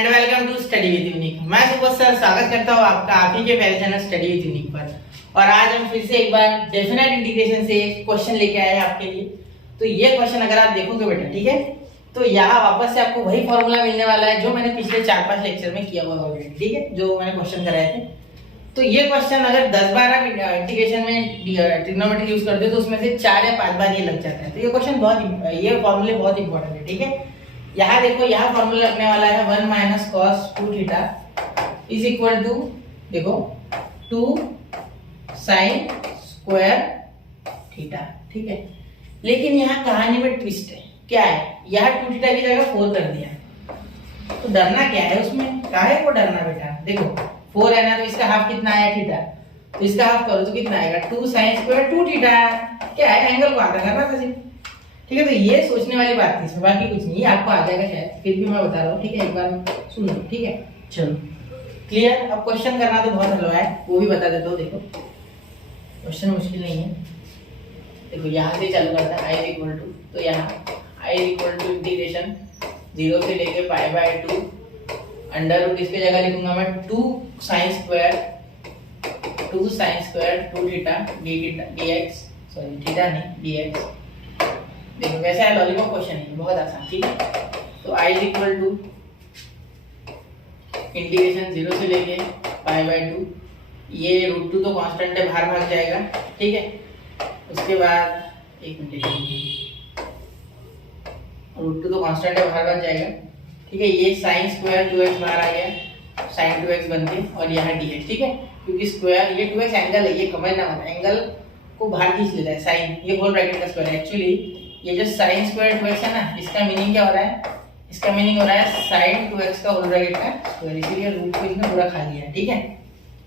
And welcome to study with Unique. मैं सुबह sir स्वागत करता हूँ आपका आप ही के पहले चैनल स्टडी विद यूनिक पर। और आज हम फिर से एक बार डेफिनेट इंटीग्रेशन से क्वेश्चन लेके आए हैं आपके लिए। तो ये क्वेश्चन अगर आप देखोगे बेटा, ठीक है, तो यहाँ वापस से आपको वही फॉर्मूला मिलने वाला है जो मैंने पिछले 4-5 लेक्चर में किया हुआ ऑलरेडी, ठीक है, जो मैंने क्वेश्चन कराए थे। तो ये क्वेश्चन अगर 10-12 इंटीग्रेशन में ट्रिग्नोमेट्री यूज करते हो तो उसमें से 4 या 5 बार ये लग जाता है। तो ये क्वेश्चन ये फॉर्मूले बहुत इंपॉर्टेंट है, ठीक है। यहाँ देखो, यहाँ फॉर्मूला लगने वाला है 1 minus cos 2 theta is equal to, देखो, 2 sin स्क्वायर थीटा, ठीक है। लेकिन यहाँ कहानी में ट्विस्ट है, क्या है, यहाँ 2 थीटा की जगह 4 कर दिया। तो डरना क्या है उसमें, काहे को डरना बेटा। देखो 4 है ना, तो इसका हाफ कितना आया थीटा, तो इसका हाफ करो तो कितना आएगा 2 sin स्क्वायर 2 थीटा। क्या है, एंगल को आधा करना था सिर्फ, ठीक है। तो ये सोचने वाली बात थी इसमें, बाकी कुछ नहीं, आपको आ जाएगा शायद, फिर भी मैं बता रहा हूँ, ठीक है। एक बार सुन लो, ठीक है, चलो क्लियर। अब क्वेश्चन करना तो बहुत हलवा है, वो भी बता देता हूँ। देखो क्वेश्चन मुश्किल नहीं है। देखो यहाँ से चालू करता है, i इक्वल टू, तो यहाँ i इक्वल टू इंटीग्रेशन 0 से लेके π/2 अंडर रूट, इसके जगह लिखूंगा मैं 2 sin square 2 theta dx, sorry theta नहीं dx। देखो वैसा है, लॉलीपॉप क्वेश्चन है, बहुत आसान, ठीक है। तो i इक्वल टू इंटीग्रेशन 0 से लेके π/2, ये √2 तो कांस्टेंट है, बाहर भाग जाएगा, ठीक है। उसके बाद एक मिनट, √2 तो कांस्टेंट है, बाहर भाग जाएगा, ठीक है। ये sin स्क्वायर 2x बाहर आ गया, sin 2x बन के, और यहाँ dx, ठीक है। क्योंकि स्क्वायर ये 2x एंगल है, ये समझना मत, एंगल को बाहर खींच लेता है sin, ये होल ब्रैकेट का स्क्वायर है। एक्चुअली ये जो sin स्क्वायर 2x है ना, इसका मीनिंग क्या हो रहा है, इसका मीनिंग हो रहा है sin 2x का होल ब्रैकेट का स्क्वायर, इसीलिए रूट को इसने पूरा खा लिया है, ठीक है।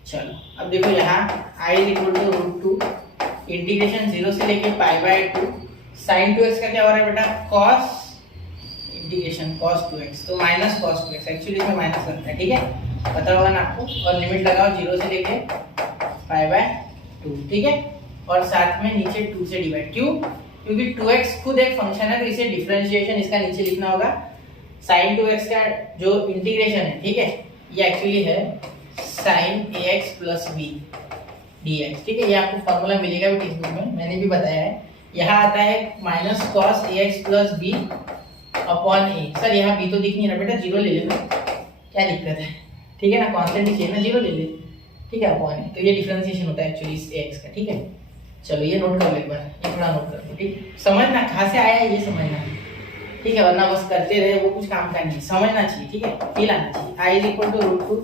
चलो अब देखो यहाँ i इक्वल टू √2 इंटीग्रेशन 0 से लेके π/2 sin 2x का क्या हो रहा है बेटा, cos इंटीग्रेशन cos 2x, तो माइनस cos 2x, एक्चुअली इसमें माइनस लगता है, ठीक है, पता होगा ना आपको। और लिमिट लगाओ 0 से लेके π/2, ठीक है। और साथ में नीचे 2 से डिवाइड, क्यों, क्योंकि 2x खुद एक फंक्शन है, तो इसे डिफरेंशिएशन इसका नीचे लिखना होगा। sin 2x का जो इंटीग्रेशन है, ठीक है, ये एक्चुअली है sin ax plus b dx, ठीक है। ये आपको फॉर्मूला मिलेगा भी टेक्स्ट बुक में, मैंने भी बताया है। यहाँ आता है minus cos ax plus b upon a। Sir यहाँ b तो दिख नहीं रहा बेटा, 0 ले लेना, क्या दिक्कत है, ठीक है ना, कांस्टेंट ही चाहिए ना, 0 ले ले, ठीक है, अपॉन a। तो ये डिफरेंशिएशन होता है एक्चुअली इस ax का, ठीक है। चलो ये नोट कर लो एक बार, ये थोड़ा नोट कर लो, ठीक, समझना कहाँ से आया है ये समझना, ठीक है, वरना बस करते रहे वो कुछ काम का नहीं, समझना चाहिए, ठीक है, फील आना चाहिए। i इक्वल टू √2,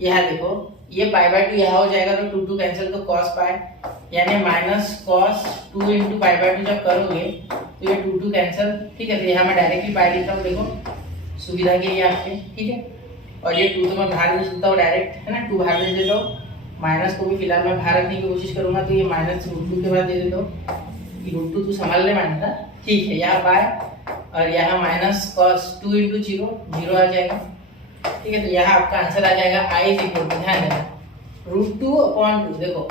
यहाँ देखो ये π/2 यहाँ हो जाएगा, तो 2 कैंसिल, तो cos π, यानी माइनस cos 2 इंटू π/2 जब करोगे तो ये 2 कैंसिल, ठीक है। तो यहाँ मैं डायरेक्टली पाई लिखता हूँ, देखो सुविधा के लिए आपके, ठीक है। और ये 2 तो मैं बाहर भेज देता हूँ डायरेक्ट, है ना, 2 बाहर भेज देता हूँ, माइनस को भी फिलहाल मैं बाहर रखने की कोशिश करूंगा, तो ये माइनस √2 के बाद दे देता हूँ, √2 तो संभाल ले माइनस, ठीक है। यहाँ बाय और यहाँ माइनस cos 2 इंटू 0 आ जाएगा, ठीक है। तो यहाँ आपका आंसर आ जाएगा i इक्वल टू, ध्यान देना, √2 अपॉन 2, देखो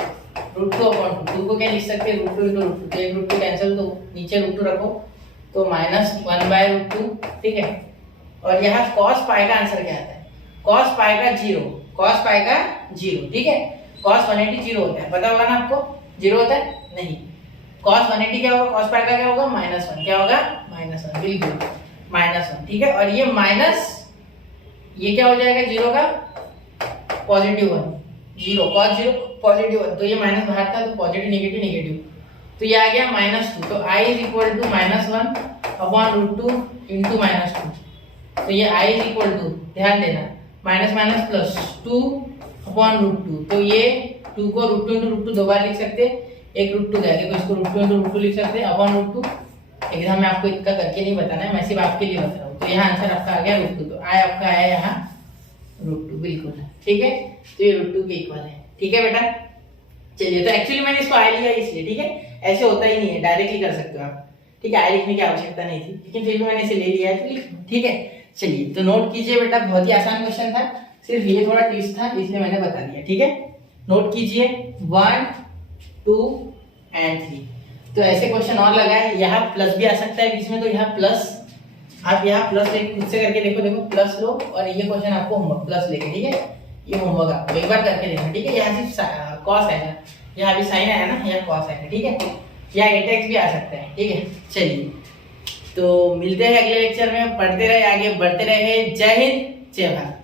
√2 अपॉन 2 को क्या लिख सकते हैं, √2 इंटू √2, तो एक √2 कैंसिल, तो नीचे √2 रखो, तो माइनस 1/√2, ठीक है। और यहाँ cos पाई का आंसर क्या आता है, cos पाई का 0, cos पाई का 0, ठीक है। cos 180 0 होता है, पता होगा ना आपको, 0 होता है नहीं, cos 180 क्या होगा, cos पाई का क्या होगा, -1, क्या होगा, -1, बिल्कुल -1, ठीक है। और ये माइनस, ये क्या हो जाएगा 0 का +1, 0 cos 0 +1, तो ये माइनस बाहर था, तो पॉजिटिव नेगेटिव नेगेटिव, तो ये आ गया -2। तो i equal to -1 upon √2 into -2, तो ये i इक्वल टू, ध्यान देना, माइनस माइनस प्लस 2 अपॉन √2, तो ये 2 को √2 इंटू √2 दो बार लिख सकते हैं, एक √2 गया, देखो इसको √2 इंटू √2 लिख सकते हैं अपॉन √2। एग्जाम में आपको इतना करके नहीं बताना है, मैं सिर्फ आपके लिए बता रहा हूँ। तो यहाँ आंसर आपका आ गया √2, तो i आपका आया यहाँ √2, बिल्कुल, ठीक है। तो ये √2 के इक्वल है, ठीक है बेटा। चलिए, तो एक्चुअली मैंने इसको i लिया इसलिए, ठीक है, ऐसे होता ही नहीं है, डायरेक्टली कर सकते हो आप, ठीक है, i लिखने की आवश्यकता नहीं थी, लेकिन फिर भी मैंने इसे ले लिया है, तो लिख, ठीक है। चलिए तो नोट कीजिए बेटा, बहुत ही आसान क्वेश्चन था, सिर्फ ये थोड़ा ट्विस्ट था इसलिए मैंने बता दिया, ठीक है। नोट कीजिए 1, 2 एंड 3। तो ऐसे क्वेश्चन और लगाए, यहाँ प्लस भी आ सकता है बीच में, तो यहाँ प्लस आप यहाँ प्लस लेके खुद से करके देखो, देखो प्लस लो और ये क्वेश्चन आपको होमवर्क प्लस लेके, ठीक है, ये होमवर्क आपको एक बार करके देखना, ठीक है। यहाँ सिर्फ कॉस आएगा, यहाँ भी साइन आया ना, यहाँ कॉस आएगा, ठीक है, यहाँ एटेक्स भी आ सकता है, ठीक है। चलिए तो मिलते हैं अगले लेक्चर में, पढ़ते रहे, आगे बढ़ते रहे। जय हिंद, जय भारत।